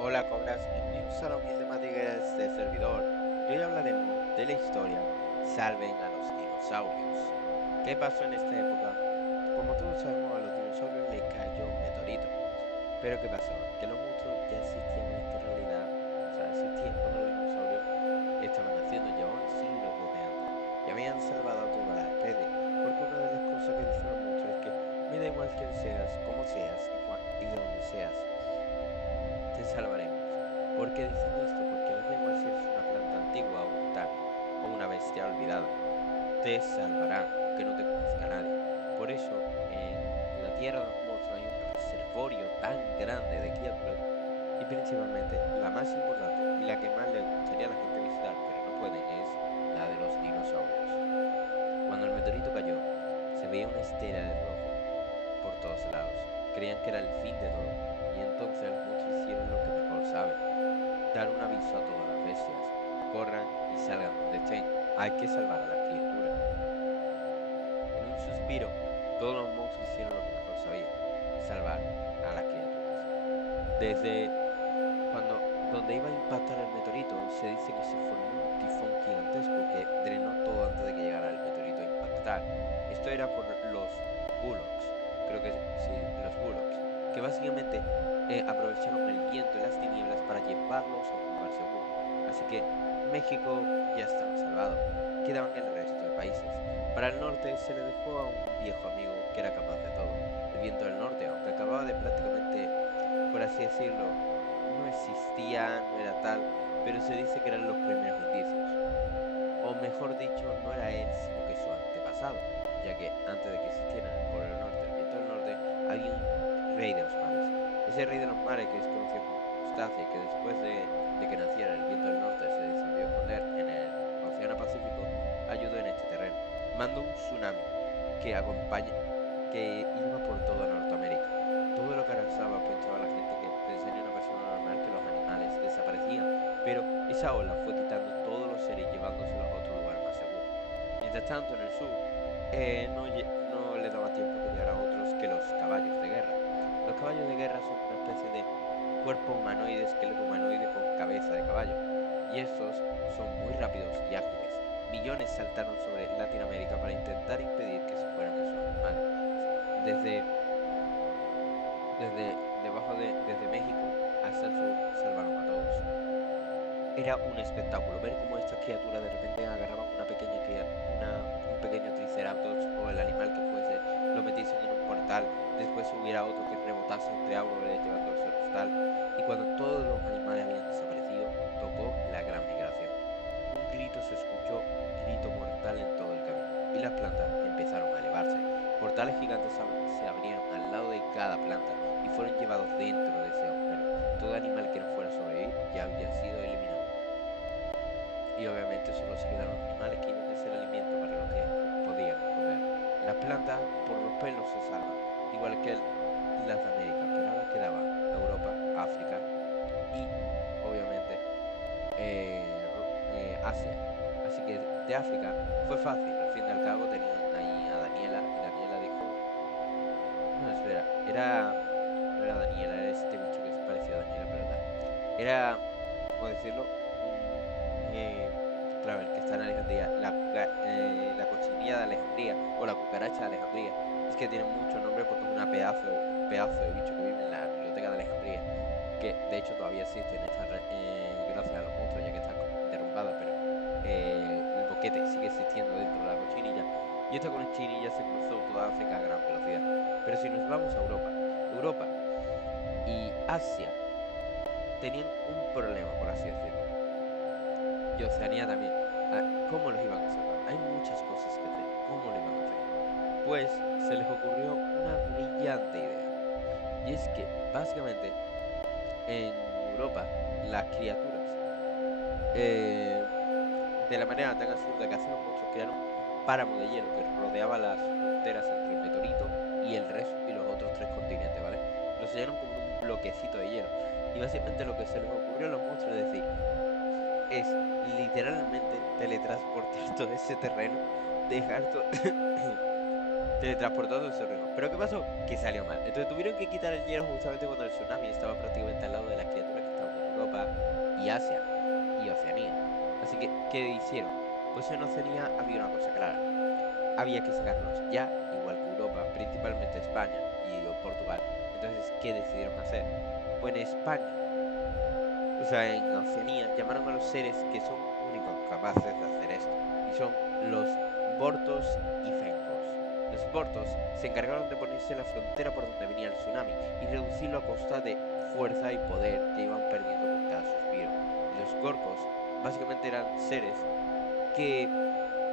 Hola Cobras, bienvenidos a la humilde materia de este servidor. Y hoy hablaremos de la historia Salven a los dinosaurios. ¿Qué pasó en esta época? Como todos sabemos, a los dinosaurios les cayó un meteorito. Pero ¿qué pasaba? Que los monstruos ya existían en esta realidad, o sea, existían cuando los dinosaurios estaban naciendo, llevaban siglos desde antes y habían salvado a toda la especie. Porque una de las cosas que dicen los monstruos es que me da igual quién seas, cómo seas y de dónde seas, te salvaremos. ¿Por qué dicen esto? Porque les da igual si eres una planta antigua o un tal, o una bestia olvidada. Te salvarán, aunque no te conozca nadie. Por eso, en la tierra de los monstruos hay un reservorio tan grande de criaturas, y principalmente la más importante y la que más le gustaría a la gente visitar, pero no pueden, es la de los dinosaurios. Cuando el meteorito cayó, se veía una estela de rojo por todos lados. Creían que era el fin de todo, y entonces los monstruos hicieron lo que mejor saben: dar un aviso a todas las bestias. Corran y salgan donde estén. Hay que salvar a las criaturas. En un suspiro, todos los monstruos hicieron lo que mejor sabían: salvar a las criaturas. Desde cuando donde iba a impactar el meteorito, se dice que se formó un tifón gigantesco que drenó todo antes de que llegara el meteorito a impactar. Esto era por los Bullocks, creo que sí, los Bullocks, que básicamente aprovecharon el viento y las tinieblas para llevarlos a un lugar seguro. Así que México ya estaba salvado. Quedaban el resto de países. Para el norte se le dejó a un viejo amigo que era capaz de todo. El viento del norte, aunque acababa de prácticamente, por así decirlo, no existía, no era tal, pero se dice que eran los primeros indicios. O mejor dicho, no era él, sino que su antepasado, ya que antes de que existiera en el Polo del Norte, el viento del norte, había un rey de los mares. Ese rey de los mares, que es conocido como Crustácea, y que después de que naciera el viento del norte se decidió esconder en el Océano Pacífico, ayudó en este terreno. Mandó un tsunami que acompaña, que iba por toda Norteamérica. Todo lo que arrasaba, pensaba la gente, que pensaría una persona normal, que los animales desaparecían, pero esa ola fue quitando todos los seres y llevándoselos a otro lugar más seguro. Mientras tanto, en el sur, no le daba tiempo a que llegaran otros, que los caballos de guerra. Los caballos de guerra son una especie de cuerpo humanoide, esqueleto humanoide con cabeza de caballo. Y estos son muy rápidos y ágiles. Millones saltaron sobre Latinoamérica para intentar impedir que se fueran esos animales. Desde, desde México hasta el sur, salvaron a todos. Era un espectáculo ver cómo estas criaturas de repente agarraban un pequeño triceratops o el animal que fuese, lo metiesen en un portal, después hubiera otro que rebotase entre árboles llevándoselos tal, y cuando todos los animales habían desaparecido, tocó la gran migración. Un grito se escuchó, un grito mortal en todo el camino, y las plantas empezaron a elevarse. Portales gigantes se abrieron al lado de cada planta y fueron llevados dentro de ese agujero. Todo animal que no fuera a sobrevivir ya había sido eliminado. Y obviamente solo se quedaron los animales que iban a ser alimento para los que podían comer. Las plantas por los pelos se salvan, igual que las de América, pero ahora quedaba Europa, África y obviamente Asia. Así que de África fue fácil. Al fin y al cabo tenían ahí a Daniela, y Daniela dijo, no, espera, no era Daniela, era este bicho que es parecido a Daniela, pero tal. Era, ¿cómo decirlo? Claro, el que está en Alejandría, la cochinilla de Alejandría, o la cucaracha de Alejandría. Es que tiene mucho nombre porque es un pedazo de bicho que vive en la biblioteca de Alejandría, que de hecho todavía existe en gracias a los monstruos, ya que está derrumbada, pero el boquete sigue existiendo dentro de la cochinilla, y esta cochinilla se cruzó toda África a gran velocidad. Pero si nos vamos a Europa, Europa y Asia tenían un problema, por así decirlo, y Oceanía también. ¿Cómo los iban a salvar? Hay muchas cosas que hacer. ¿Cómo lo iban a hacer? Pues se les ocurrió una brillante idea. Y es que, básicamente, en Europa, las criaturas, eh, de la manera tan absurda que hacen los monstruos, crearon un páramo de hielo que rodeaba las fronteras entre el meteorito y y los otros tres continentes, ¿vale? Los sellaron como en un bloquecito de hielo. Y básicamente lo que se les ocurrió a los monstruos es decir, es literalmente teletransportar todo ese terreno, dejar todo, teletransportar todo ese terreno. Pero ¿qué pasó? Que salió mal. Entonces tuvieron que quitar el hielo justamente cuando el tsunami estaba prácticamente al lado de las criaturas que estaban y Asia y Oceanía. Así que, ¿qué hicieron? Pues en Oceanía había una cosa clara. Había que sacarlos ya, igual que Europa, principalmente España y Portugal. Entonces, ¿qué decidieron hacer? Pues en España, o sea, en Oceanía, llamaron a los seres que son únicos capaces de hacer esto. Y son los Bortos y Fencos. Los Bortos se encargaron de ponerse la frontera por donde venía el tsunami y reducirlo a costa de fuerza y poder que iban perdiendo con cada suspiro. Y los Gorkos básicamente eran seres que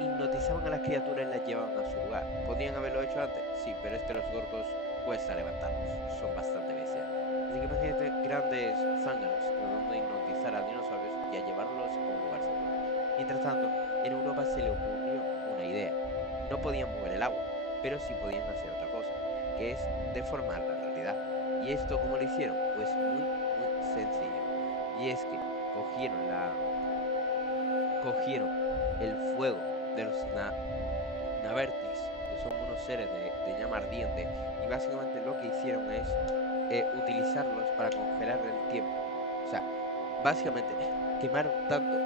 hipnotizaban a las criaturas y las llevaban a su lugar. ¿Podían haberlo hecho antes? Sí, pero es que los Gorkos cuesta levantarlos. Son bastante bestias. Así que imagínate grandes zánganos tratando de hipnotizar a dinosaurios y a llevarlos a un lugar seguro. Mientras tanto, en Europa se le ocurrió una idea. No podían mover el agua, pero sí podían hacer otra cosa, que es deformar la realidad. ¿Y esto cómo lo hicieron? Pues muy, muy sencillo. Y es que cogieron el fuego de los Navertis, que son unos seres de llama ardiente, y básicamente lo que hicieron es utilizarlos para congelar el tiempo. O sea, básicamente quemaron tanto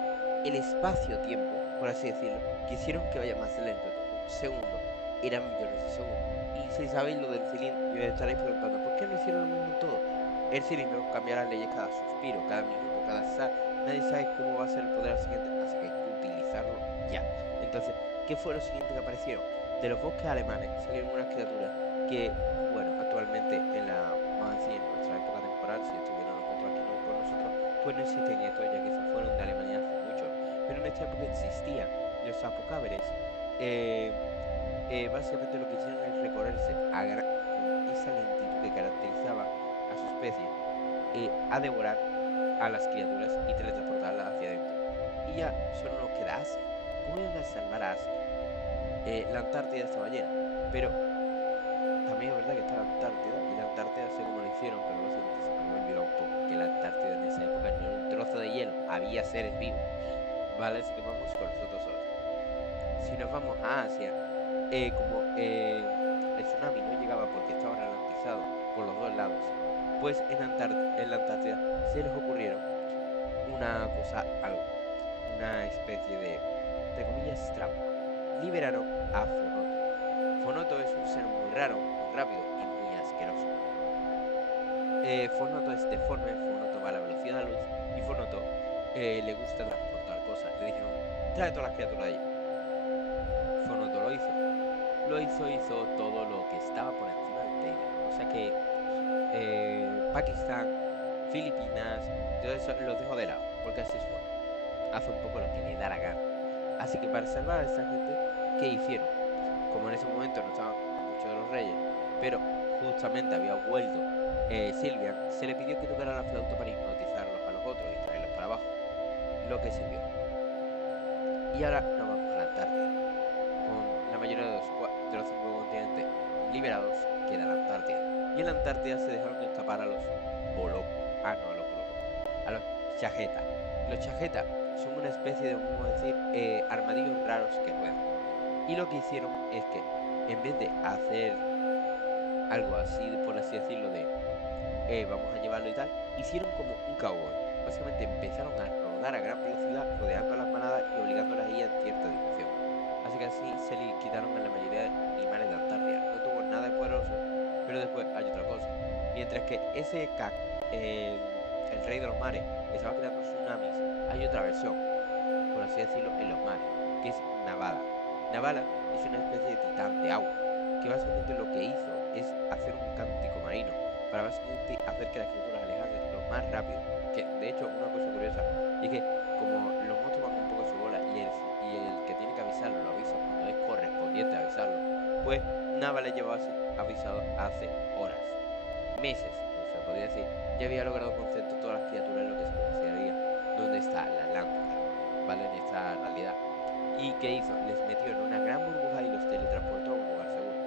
el espacio-tiempo, por así decirlo, que hicieron que vaya más lento todo. Un segundo eran millones de segundos. Y si sabéis lo del cilindro, y os estaréis preguntando, ¿por qué no hicieron lo mismo en todo? El cilindro cambia las leyes cada suspiro, cada minuto, cada nadie sabe cómo va a ser el poder al siguiente, así que hay que utilizarlo ya. Entonces, ¿qué fue lo siguiente que aparecieron? De los bosques alemanes salieron unas criaturas que, bueno, actualmente vamos a decir, en nuestra época temporal, si estuvieran los monstruos aquí con nosotros, pues no existen estos, ya que se fueron de Alemania hace mucho. Pero en esta época existían. Y los apocáberes, eh, básicamente lo que hicieron es recorrerse con esa lentitud que caracterizaba a su especie, a devorar a las criaturas y teletransportarlas hacia adentro. Y ya solo nos queda Asia. ¿Cómo iban a salvar a Asia? La Antártida estaba llena, pero también es verdad que está la Antártida, y la Antártida sé cómo lo hicieron, pero básicamente se me había olvidado un poco que la Antártida en esa época no era un trozo de hielo, había seres vivos, ¿vale? Así que vamos con los otros dos. Si nos vamos a Asia, como el tsunami no llegaba porque estaba ralentizado por los dos lados, pues en la Antártida se les ocurrieron una cosa, una especie de, entre comillas, trampa. Liberaron a Fonoto. Fonoto es un ser muy raro, muy rápido y muy asqueroso. Fonoto es deforme, Fonoto va a la velocidad de la luz y Fonoto le gusta transportar cosas. Le dijeron, trae todas las criaturas de allí. Fonoto lo hizo. Hizo todo lo que estaba por encima del Teide. O sea que Pakistán, Filipinas, todo eso los dejó de lado, porque así es Fonoto. Hace un poco lo que le da la gana. Así que para salvar a esta gente, ¿qué hicieron? Como en ese momento no estaban muchos de los reyes, pero justamente había vuelto Silvian, se le pidió que tocara la flauta para hipnotizarlos a los otros y traerlos para abajo, lo que sirvió. Y ahora nos vamos a la Antártida. Con la mayoría de los cinco continentes liberados, queda la Antártida. Y en la Antártida se dejaron escapar a los bolocos. Ah, no, a los bolocos no. A los chajetas. Los chajetas son una especie de, vamos a decir, armadillos raros que ruedan. Y lo que hicieron es que, en vez de hacer algo así, por así decirlo, de vamos a llevarlo y tal, hicieron como un cowboy. Básicamente empezaron a rodar a gran velocidad, rodeando a las manadas y obligándolas a ir en cierta dirección. Así que así se le quitaron a la mayoría de animales de Antártida. No tuvo nada de poderoso, pero después hay otra cosa. Mientras que el rey de los mares estaba creando tsunamis, hay otra versión, por así decirlo, en los mares, que es Navala. Navala es una especie de titán de agua, que básicamente lo que hizo es hacer un cántico marino, para básicamente hacer que las criaturas alejasen lo más rápido. Que, de hecho, una cosa curiosa, y es que como los monstruos van un poco a su bola y el que tiene que avisarlo lo avisa cuando es correspondiente avisarlo, pues Navala llevaba avisado hace horas, meses incluso, se podría decir, ya había logrado concentrar todas las criaturas en lo que se consideraría donde está la Atlántida, ¿vale? En esta realidad. ¿Y qué hizo? Les metió en una gran burbuja y los teletransportó a un lugar seguro.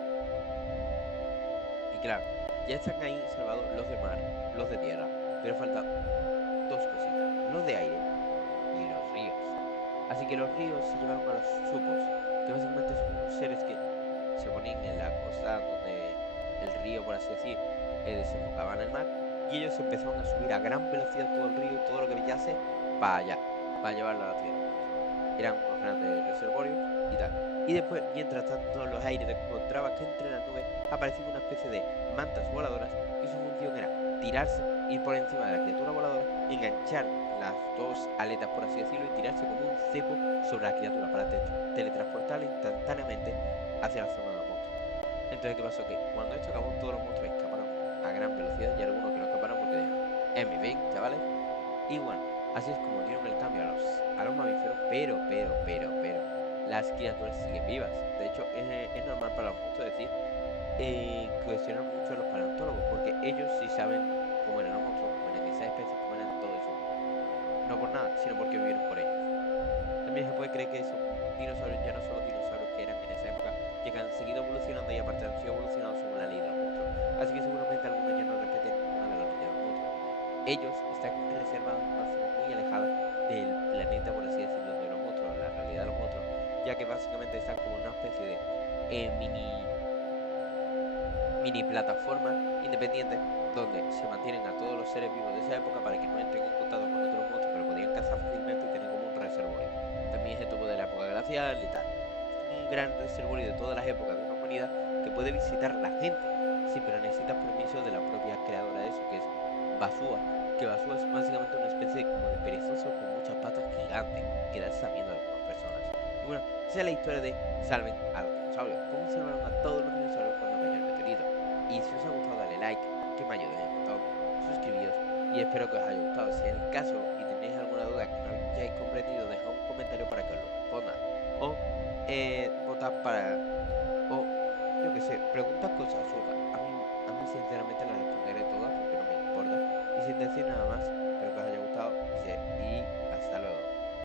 Y claro, ya están ahí salvados los de mar, los de tierra, pero faltan dos cositas, los de aire y los ríos. Así que los ríos se llevaron a los supos, que básicamente son unos seres que se ponían en la costa donde el río, por así decir, desembocaba en el mar, y ellos empezaron a subir a gran velocidad todo el río y todo lo que pillase para allá, para llevarlo a la tierra de los monstruos. Eran unos grandes reservorios y tal. Y después, mientras tanto, en los aires te encontrabas que entre las nubes aparecían una especie de mantas voladoras que su función era tirarse, ir por encima de la criatura voladora, enganchar las dos aletas, por así decirlo, y tirarse como un cepo sobre la criatura para teletransportarla instantáneamente hacia la zona de los monstruos. Entonces, ¿qué pasó? Que cuando esto acabó, todos los monstruos escaparon a gran velocidad y algunos que no escaparon porque dijeron, es mi fin, chavales. Y bueno, así es como dieron el cambio a los mamíferos, pero, las criaturas siguen vivas. De hecho, es normal para los monstruos decir, cuestionar mucho a los paleontólogos, porque ellos sí saben cómo eran los monstruos, cómo eran esas especies, cómo eran todo eso. No por nada, sino porque vivieron con ellos. También se puede creer que esos dinosaurios ya no son los dinosaurios que eran en esa época, ya que han seguido evolucionando y aparte han sido evolucionados según la ley de los monstruos. Así que seguramente algunos ya no respeten ninguna de las leyes de los monstruos. Ellos están reservados en una zona muy alejada del planeta, por así decirlo, de los monstruos, la realidad de los monstruos, ya que básicamente están como en una especie de mini plataforma independiente donde se mantienen a todos los seres vivos de esa época para que no entren en contacto con otros monstruos que lo podían cazar fácilmente y tener como un reservorio. También se tuvo de la época glacial y tal. Es como un gran reservorio de todas las épocas de una humanidad que puede visitar la gente. Sí, pero necesitas permiso de la propia creadora de eso, que es Basúa, que Basúa es básicamente una especie como de perezoso con muchas patas gigantes, que da esa miedo a algunas personas. Y bueno, esa es la historia de Salven a los dinosaurios. ¿Cómo salvaron a todos los dinosaurios cuando cayó el meteorito? Y si os ha gustado, dale like, que me ayuda un montón. Suscribíos y espero que os haya gustado. Si en el caso y tenéis alguna duda que no hayáis comprendido, dejad un comentario para que os lo responda. O votad para... O yo qué sé, preguntad cosas absurdas. A mí sinceramente las responderé todas porque no me importa. Y sin decir nada más,